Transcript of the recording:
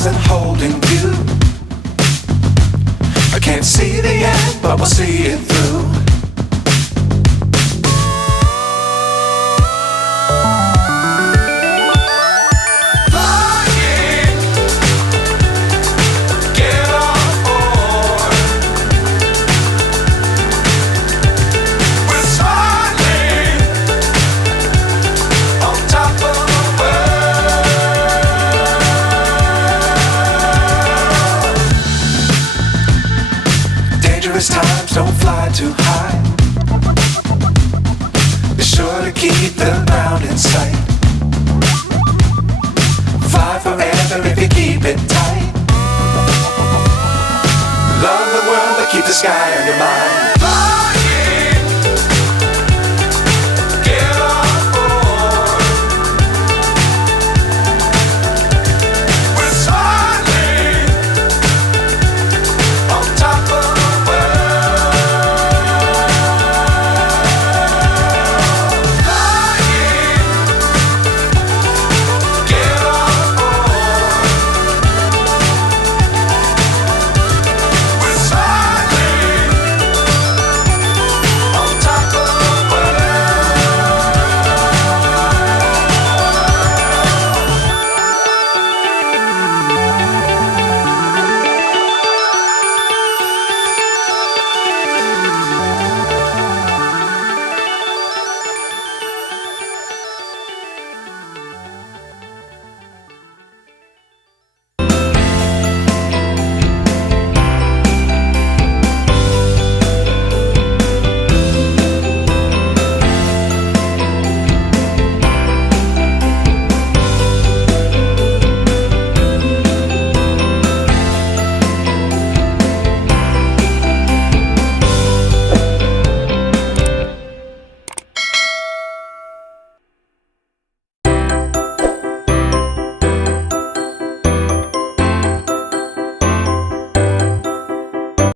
stars and holding you. I can't see the end, but we'll see it through. Times don't fly too high. Be sure to keep the ground in sight. Fly forever if you keep it tight. Love the world but keep the sky on your mind.